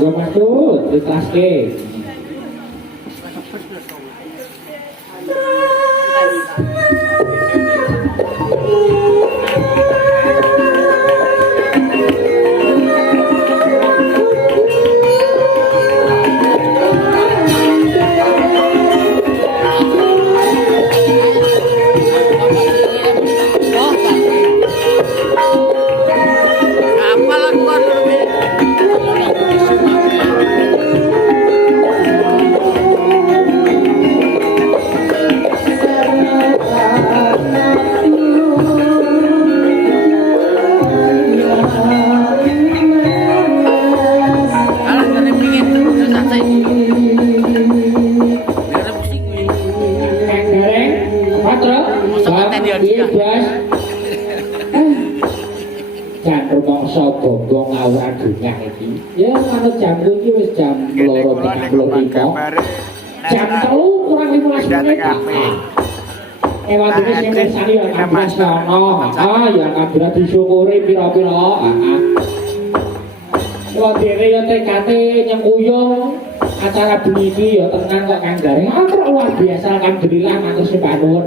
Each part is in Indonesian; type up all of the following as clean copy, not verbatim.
monggo Mas Tut ditelaske. Ya manut jam iki wis jam 2.35. Jam 3 kurang 15 menit. Ewatine sing mirsani ya kabeh sono. Ya kabeh disyukuri pira-pira. Wong dhewe ya tekate nyengkuyung acara bengi iki ya tenan kok Kang Gareng. Kok luar biasa alhamdulillah matur sembah nuwun.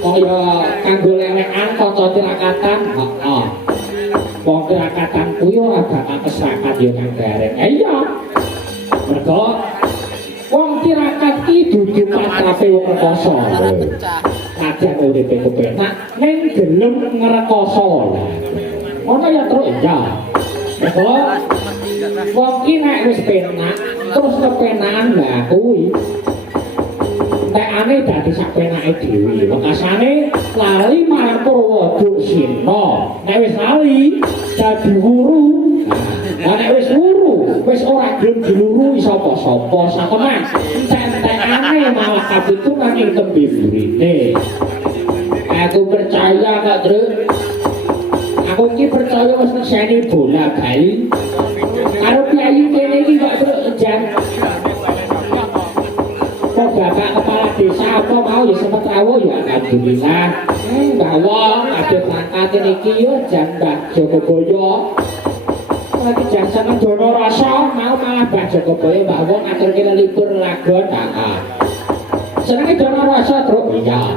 Kok ya kanggo lewekan kanca tirakatan. Heeh. Wong tirakatan kuwi ora bakal kesakat ya Kang Gareng. Iya. Mergo wong tirakat iki dudu patrape wong rekoso. Kadang uripe kepenak ning gelem ngrekoso. Ono ya terus iya. Mergo wong iki nek wis penak terus kepenakan lah kuwi. Tekane dadi sapenake dhewe. Makasane lali marang Purwaduk Sina. Nek wis lali dadi wuru. Lah nek wis wuru, wis ora gelem diluru sapa-sapa sakonan. Tekane malah kabutuhan ing tembe burine. Aku percaya kok, Truk. Aku iki percaya wis neseni bola bali. Karo piyayi kene iki kok Truk jan kok bapak kepala desa apa mau ya sempat rawuh ya alhamdulillah. Bahwa ada berangkat niki yo jan Mbah Jogoboyo. Lagi jan seneng dono rasa mau malah Mbah Jogoboyo Mbah wong atur kene libur lagon. Senenge dono rasa Truk iya.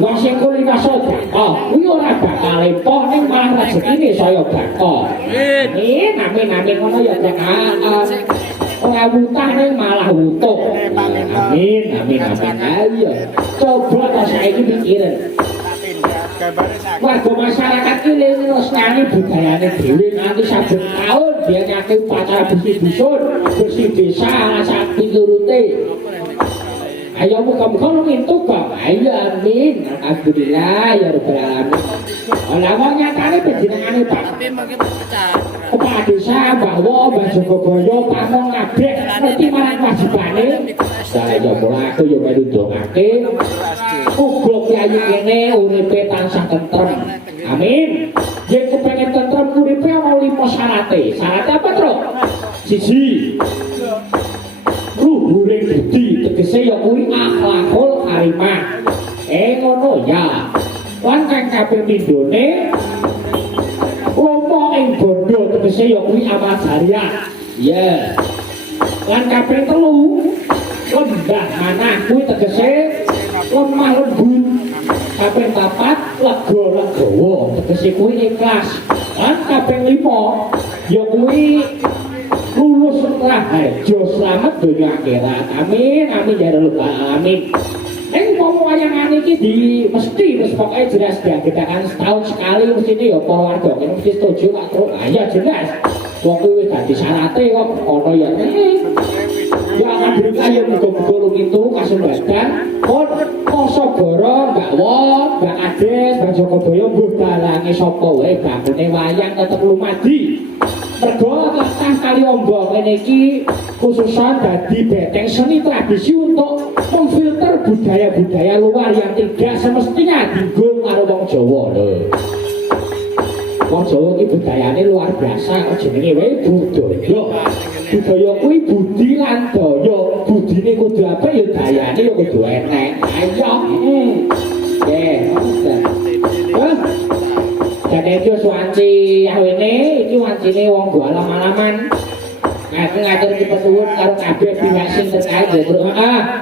Wong sing kuli rasa bako kuwi ora bakal lepo ning malah rezekine saya bako. Amin ngono ya tekan. Ora wutah ning malah wutuk. Amin. Ayo. Coba ta saiki pikirin. Warga masyarakat iki nglestari budayane dhewe nganti saben taun dia ngake upacara bersih dusun, bersih desa ala sak piturute. Ayo muga-muga entuk kok. Ayo amin. Alhamdulillah ya rabbal alamin. Lah wong nyatane panjenengane Pak. Kepala desa bahwa Mbah Jogoboyo pamong kabeh ngerti marang wajibane. Saya ya mulai aku ya melu ndongake. Uga piyayi kene uripe tansah tentrem. Amin. Yen kepengin tentrem uripe ana 5 syarate. Syarat apa, Truk? 1. Luhuring budi tegese ya kuwi akhlakul karimah. Ngono ya. Lan kang kaping pindhone lomo ing bondo tegese ya kuwi amal jariah. Ya. Lan kaping 3 lembah manah kuwi tegese lemah lembut. Kaping 4 lega-legawa tegese kuwi ikhlas. Lan kaping 5 ya kuwi lulus rahaja slamet donya akhirat. Amin ya rabbal alamin. Pomo wayangane iki di mesti wis pokoke jelas diadakan setahun sekali mestine ya para warga kene mesti setuju Pak Truk. Ya jelas. Wong kuwi wis dadi syarate kok ana ya. Ya alhamdulillah ya muga-muga lumitu kasembatan kon poso goro Mbak Wong, Mbak Ades, Mbak Jogoboyo mbuh dalange sapa wae bangune wayang tetep lumadi. Mergo latah kali ombo ngene iki khususan dadi beteng seni tradisi untuk memfilter budaya-budaya luar yang tidak semestinya dienggo karo wong Jawa lho. Wong Jawa iki budayane luar biasa kok jenenge wae budaya. Budaya kuwi budi lan daya. Budine kudu apik ya dayane ya kudu enek. Ayo. Nggih. Dene iki suwanci awene iki wancine wong go alam-alaman. Ngatur iki petuwun karo kabeh pihak sing terkait ya, Bro.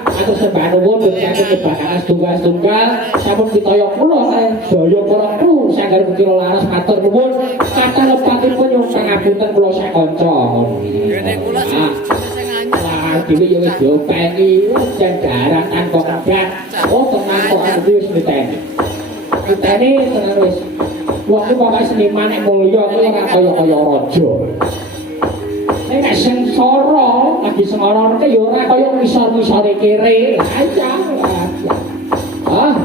Atur sembah nuwun dhateng kebakaran tunggal-tunggal sampun pitaya kula daya para kru sanggar kira laras matur nuwun kata lepatipun nyuwun pangapunten kula sak kanca. Ngene kula sing anyar. Dhewe ya wis diopengi janggaran tanpa kebat. Oh, tenan kok iki wis niteni. Niteni tenan wis. Wong iki pokoke seniman nek mulya kuwi ora kaya-kaya raja. Nek sengsara lagi semara nek ya ora kaya misor-misore kere.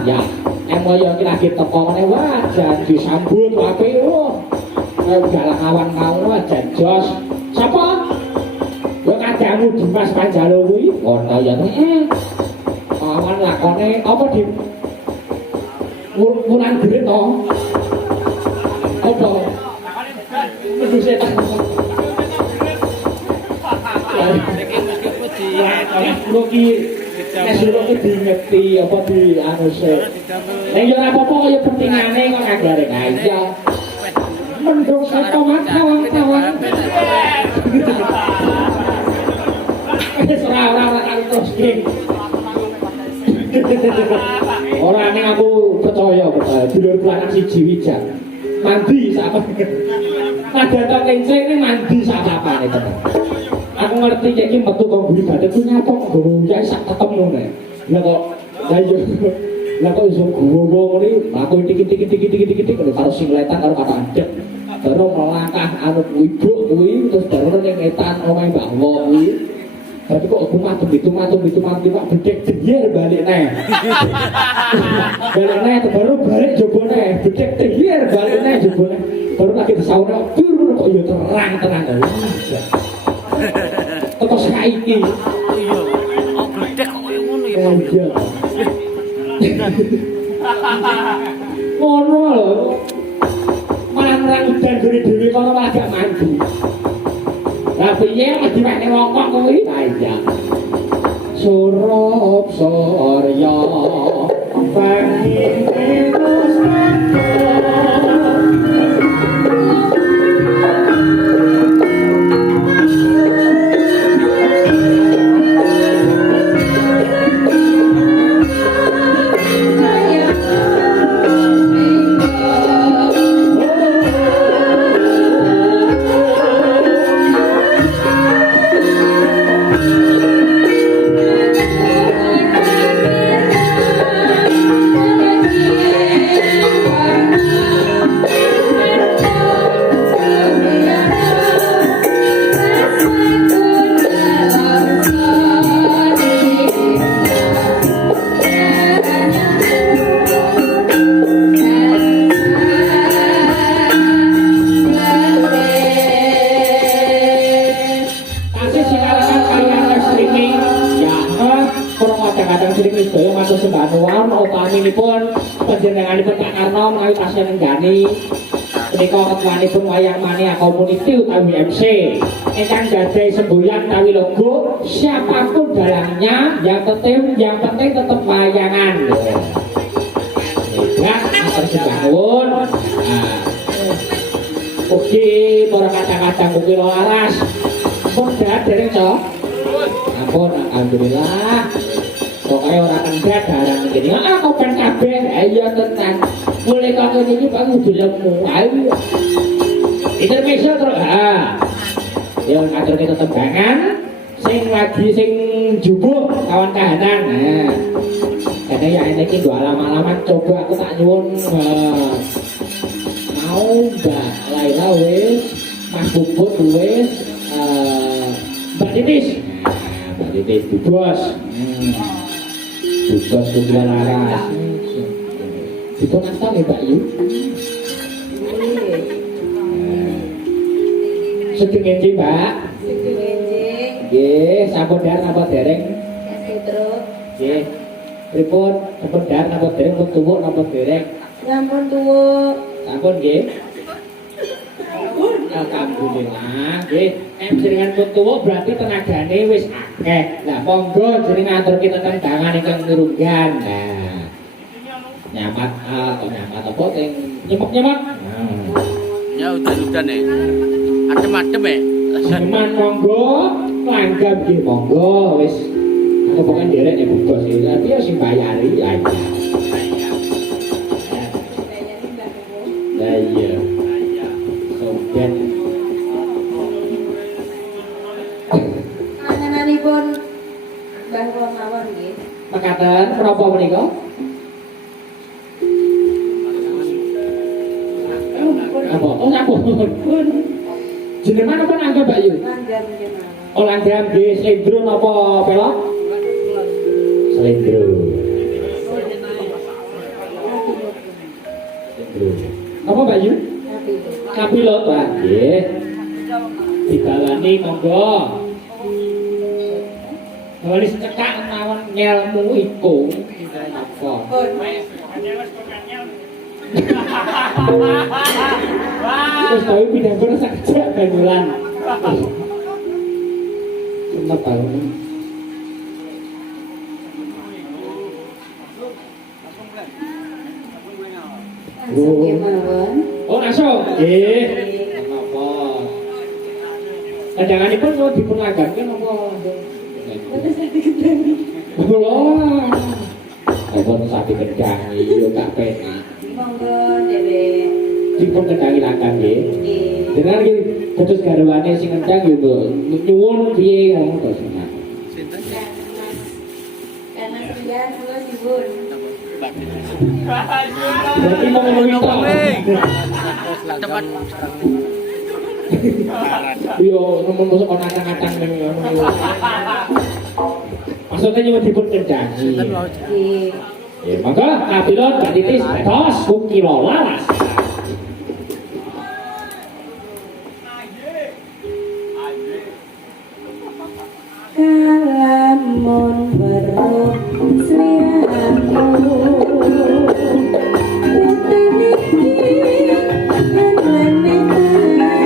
Ya. Nek mulya iki lagi teko ngene wae disambut apik. Galang awan mau aja jos. Sapa? Yo kadangmu Dimas Panjalo kuwi. Ono ya. Awan lakone apa di Wulan Grit to? Apa? Aduh setan. Iki suruh diingeti apa di anu se. Nek yo ora apa-apa kaya pentingane kok kagare kaya. Mendung sapa kawan-kawan. Wis ora terus iki. Ora ning aku percaya dulur kuwi siji wijak. Mandi sapa. Padha kencing ning mandi sapapane tenan. Aku ngerti cek iki metu kok mburi badan ku nyatok nggowo ya sak ketemu nek. Lah kok lah iya. Lah kok iso gowo ngene aku dikit-dikit karo sing letan karo kata andek. Baru melangkah anu ibu kuwi terus baru ning etan omahe Mbak Wo kuwi. Tapi kok aku matur Pak bedhek deyer balik neh. Balik neh baru balik jebone bedhek deyer balik neh jebone. Baru lagi disaune tur kok ya terang-terang. Kok saiki iya bedhek kok koyo ngono ya Pak. Ngono lho. Malah nerang udan gone dhewe kono malah gak mandi. Lah piye mesti nek wong kuwi? Ha iya. Surup surya pangin terus panjenenganipun Pak Karno menawi pasien nenggani menika ketuanipun wayang mania community utawi MC ingkang gadhahi semboyan utawi logo siapapun dalangnya yang penting tetap wayangan ya atur sembah nuwun ugi para kadang-kadang ugi laras pun dereng cok ampun alhamdulillah pokoknya orang kendat darang begini kok kan kabeh ayo tenan mulai kok ngene iki Pak kudu lemu ayo intermezzo terus ya ngatur kita tembangan sing lagi sing jubuh kawan kahanan karena ya ini iki dua alamat coba aku tak nyuwun mau Mbak Laila wis Mas Bubut wis Mbak Titis Bu Bos Bubos tunggal laras itu nasta nih Mbak Yu sedeng enjing Mbak sedeng enjing nggih sampun dar napa dereng Pedro nggih pripun sampun dar napa dereng pun tuwuk napa dereng sampun tuwuk sampun nggih alhamdulillah nggih jenengan pun tuwuk berarti tenagane wis akeh lah monggo jenengan atur kita tendangan ingkang nurunggan nyamat nyamat apa sing nyemok-nyemok Ya udan-udan ya. Adem-adem ya. Seman monggo, langgam nggih monggo wis. Aku pokoke nderek ya buka sih. Tapi ya sing bayari ya. Lah iya. Soben. Panjenenganipun Mbah kula mawon nggih. Mekaten menapa menika? Apa? Oh, sampun. Jenengan apa nangga Mbak Yu? Langgam nggih mawon. Oh, langgam nggih slendro napa pelok? Slendro. Apa Mbak Yu? Kapilot, Pak. Nggih. Dibalani monggo. Wali cekak mawon ngelmu iku. Apa? Terus tahu pindah sakjak benulan. Senep banget. Langsung nggih mawon. Oh, langsung. Nggih. Napa? Kadanganipun mau dipun langgamken apa? Boten saged kendang. Wah. Apa sapi kendang yo gak penak. Monggo dhewe. Dipun kendangi langgam nggih. Nggih. Dengar iki putus garwane sing kendang yo nyuwun piye ngono to senang. Sinten? Karena sekian kula nyuwun. Berarti mau ngomongin to. Cepat. Yo ngomong masuk kon acang-acang ning ngono. Maksudnya nyuwun dipun kendangi. Nggih. Ya maka kapilot Mbak Titis tos kukira laras. Kalamun weruh sliramu Weten iki ngenlene saranmu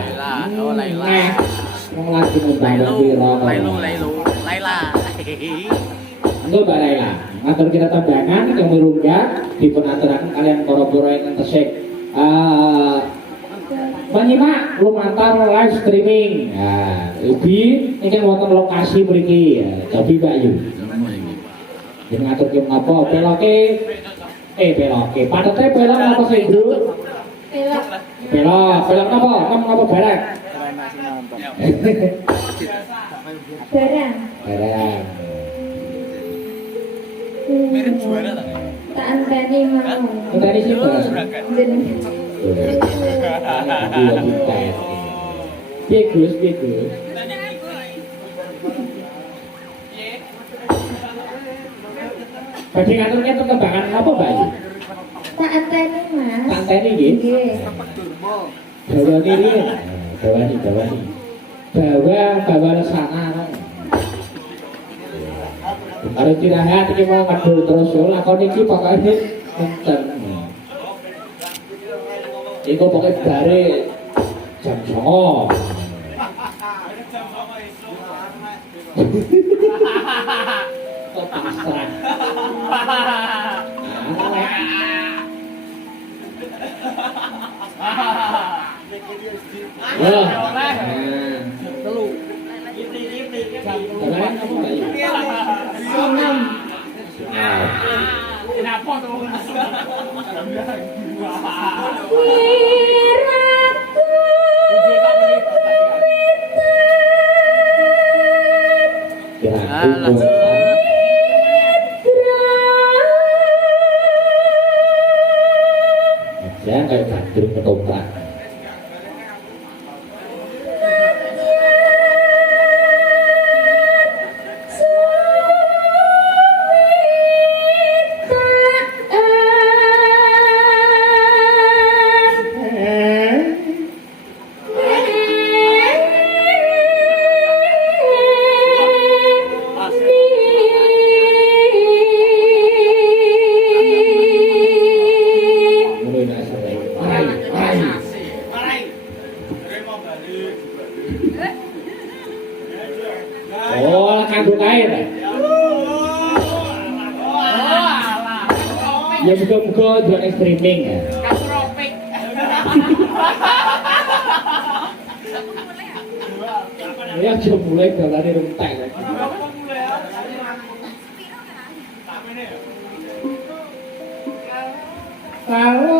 Laila, oh Laila. Wong lagi ngundang piro. Laila. Engko Mbak Laila, ngatur kita tambangan yang merunggah dipunaturaken kalian para-para ingkang tesih menyimak lumantar live streaming. Nah, ugi ingkang wonten lokasi mriki. Jadi Mbak Yu. Yen ngatur ki menapa beloke beloke. Padete belok apa sih, Bro? Pelak. Belok apa? Kamu ngapa barang? Barang. Barang. Mirip juara tak? Tak anteni mau. Enteni sih, Bro. Jeneng. Dua pintar. Piye Gus, piye Gus? Badhe ngaturnya perkembangan apa, Mbak Yu? Tak anteni Mas. Tanteni nggih. Nggih. Bawani riyen. Bawani. Bawa lesana. Karo tirahat iki mau ngedul terus yo lakon iki pokoke enten. Iku pokoke bare jam 09.00. Kok pasrah. Ya. Telu. Kalian kamu enggak ya? Sinam. Kenapa tuh? Saya kayak gandrung ketoprak. Oh, kandung air. Ya muga-muga jual streaming ya. Ya aja mulai dalane rentek. Kalau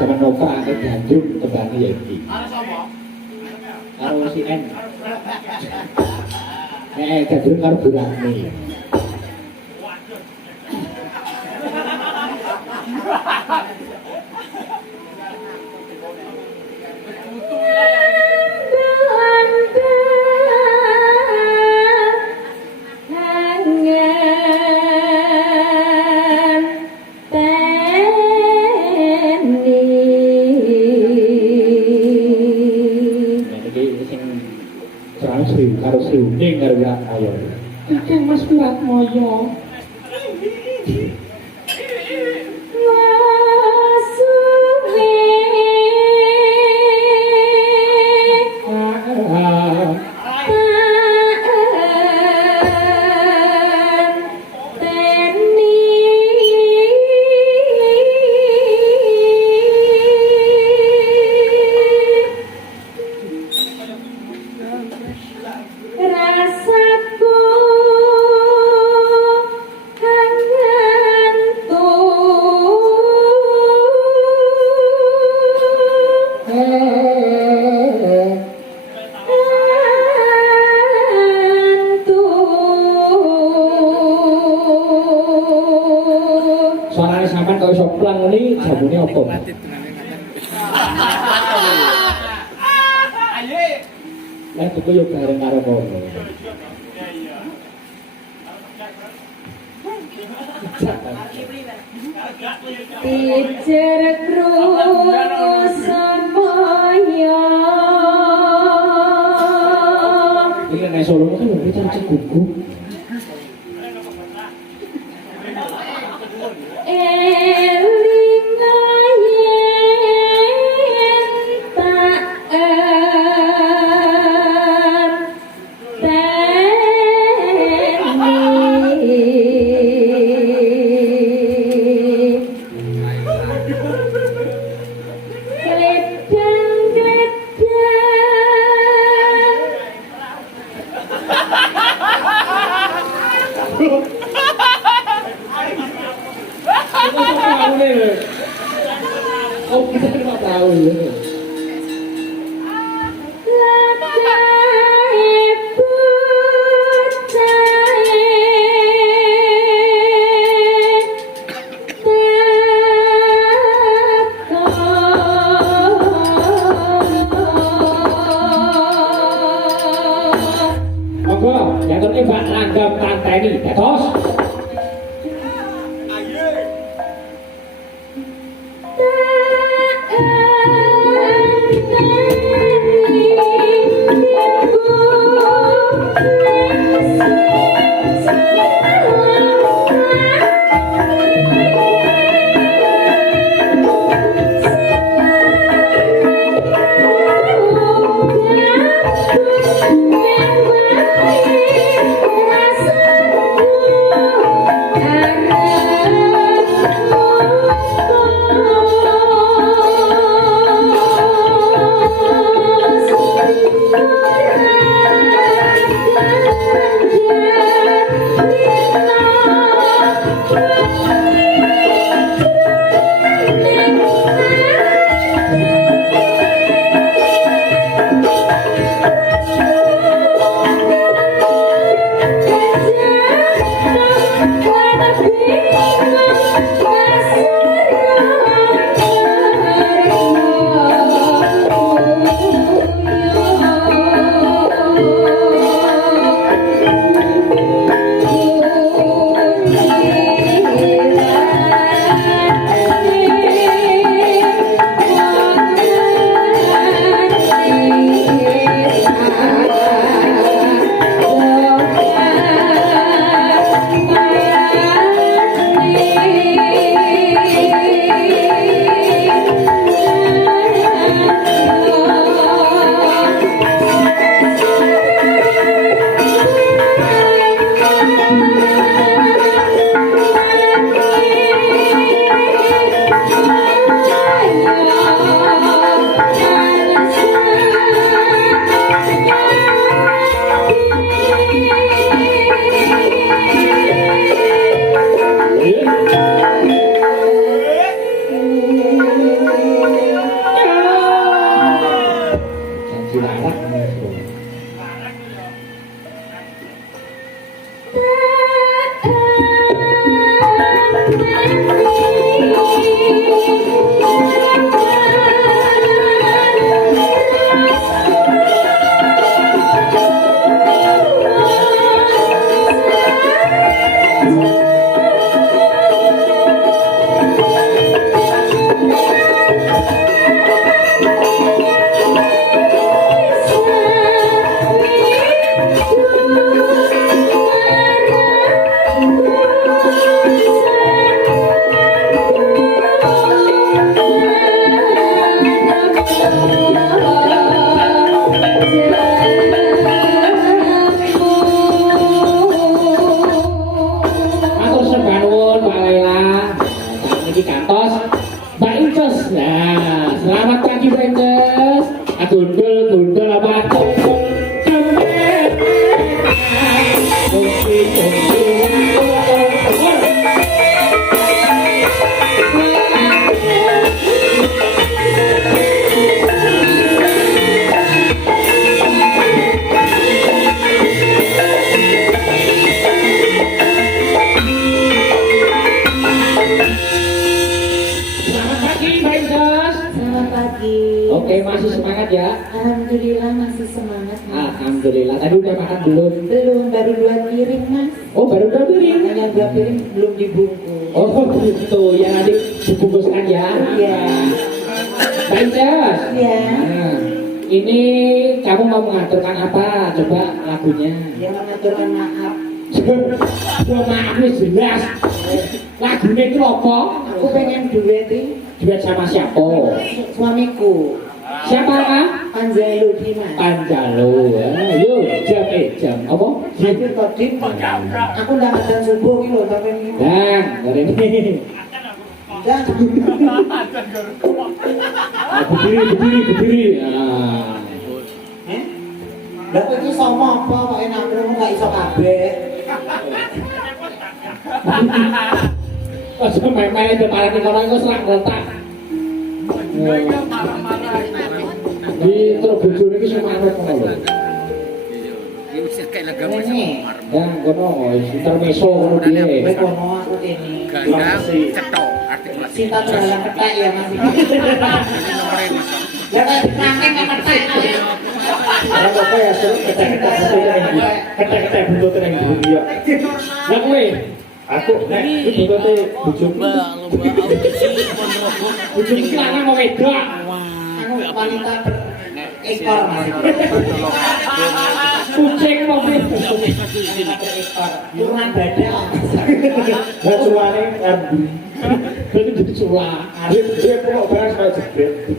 zaman noprak ke gandrung tembang ya iki. Karo si N. Gandrung karo Burani. Karo siuning karo Wiratmaya. Iki Mas Wiratmaya. Rasaku Suarane sampean kok iso plang ngene jamune apa? Lah tuku yo bareng karo kono. Tijer krungu samaya. Ini nek Solo kan lebih cocok gugu. Oh, kita nggak tahu ya. Monggo, jangan Mbak langgam tanteni, dados. Selamat pagi. Oke, masih semangat ya. Alhamdulillah semangat Mas. Alhamdulillah. Tadi udah makan belum? Belum, baru 2 piring Mas. Oh, baru udah piring. Hanya 2 piring belum dibungkus. Oh, gitu. Ya nanti dibungkuskan ya. Iya. Baik, Jas. Iya. Nah, ini kamu mau mengaturkan apa? Coba lagunya. Yang mengaturkan maaf. Gua maaf wis jelas. Lagunya itu apa? Aku pengen duet nih. Duet sama siapa? Suamiku. Siapa kah? Panjalu Dimas. Panjalo. Yuk, jam. Apa? Hadir kodim. Aku udah adzan subuh gitu tapi ini. Dan, hari ini. Dan Berdiri. Nah. Lah iki sama apa kok enak aku gak iso kabeh. Pas main-main itu para di kono iku serang letak. Di terus bojone iki sing manut ngono lho. Ini Dan kono intermezzo ngono piye. kowe kono aku ini. Gandang cetok artikulasi. Cinta terdalam petak ya Mas. Ya kan dipakai ke petak. Ora apa ya seru ketek buntut ning bumi ya. Lah kowe aku nek buntute bojoku. Bojoku lanang mau wedok. Anu wanita ekor Mas. Kucing mau Ekor. Turunan badan. Lah cuane ambi. Berarti jadi cula. Dia kok barang saya jebret.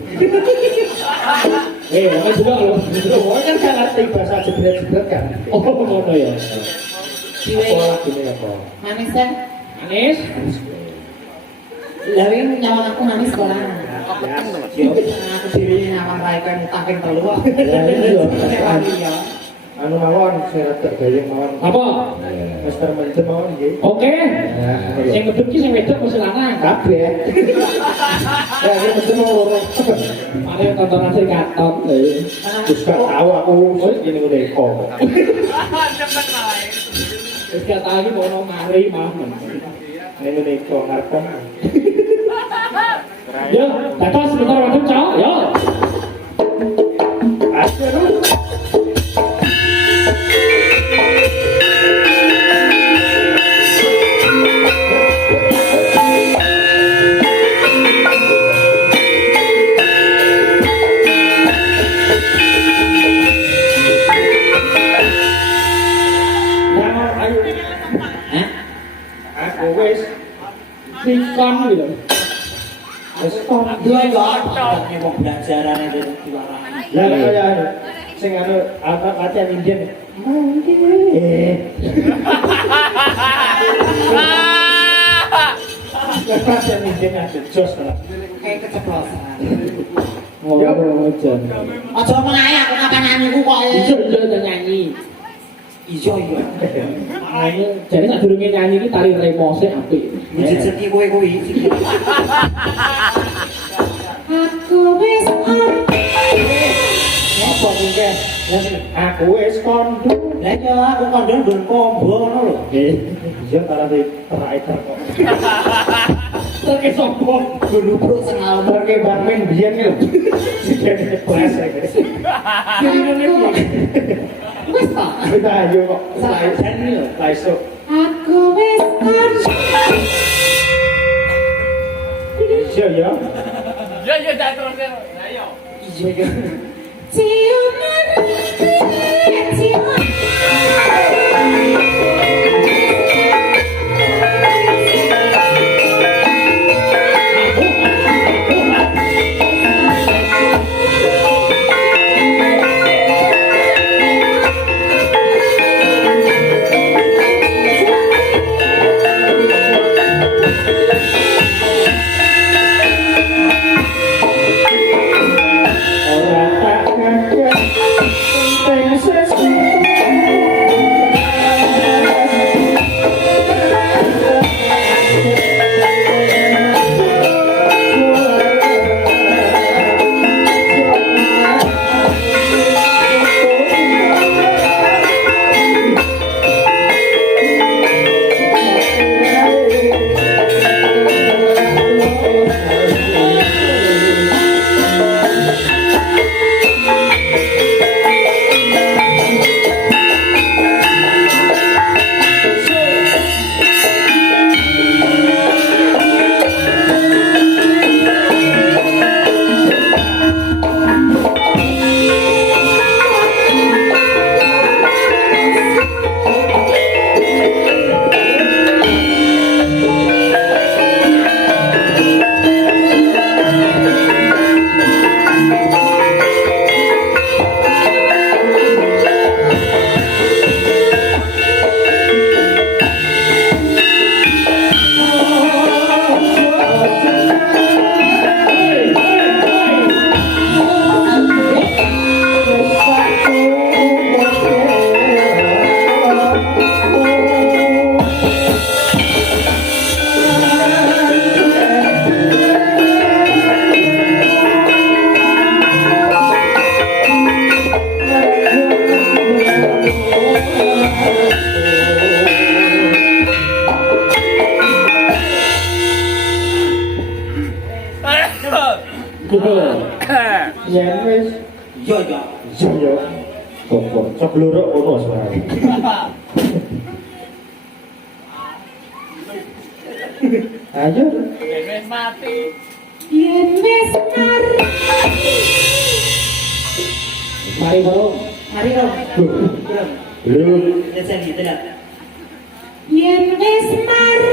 Apa juga loh. Oh kan kan arti bahasa jebret kan. Oh ngono ya. Apa lagune apa? Manis kan? Manis. Lah ini nyawang aku manis kok lah. Yo aku diri nyawang raikan taking telu. Ya. Anu mawon saya tak gayeng mawon. Apa? Master Manager mawon nggih. Oke. Sing ngedut ki sing wedok mesti lanang. Kabeh. Ya iki mesti mau loro. Mari tontonan sing katon. Wis gak tahu aku ngene ngene kok. Cepet malah. Wis gak tahu iki mau mari malah. Ngene ngene kok ngarepon. Yo, dados sebentar waktu cok. Yo. Aduh. Aku wis Sikon gitu. wis kon. Dua ya. Mau belajaran itu diwarahi. Lah kaya sing anu apa latihan Indian. Latihan Indian ada jos lah. Kayak keceplosan. Ngono aja. Aja mengayak aku kapan nyanyiku kok. Ijo udah nyanyi. Iya iya. Nyanyi, jadi sak durunge nyanyi iki tari remo sik apik. Jejeki kowe kuwi. Aku wis Apa mungkin? Aku wis kondo. Lah ya aku kandel nggon kombo ngono lho. Iya tarane terakhir kok. Terke sopo? Gulubruk sing almer. Terke Batman biyen lho. Sikene kelas iki. Wis ta. Kita ayo kok. Sajen iki lho. Laiso. Aku wis Iya ya. Ya dah terus. Ayo. Iya iya. Ciuman ciuman. Ora tak ngajak penting Jaya. Kok sok luruk ono suara. Ayo. Bebas mati. Yen wis mari. Mari bro. Mari dong. Belum. Ya saya gitu dah. Yen wis mari.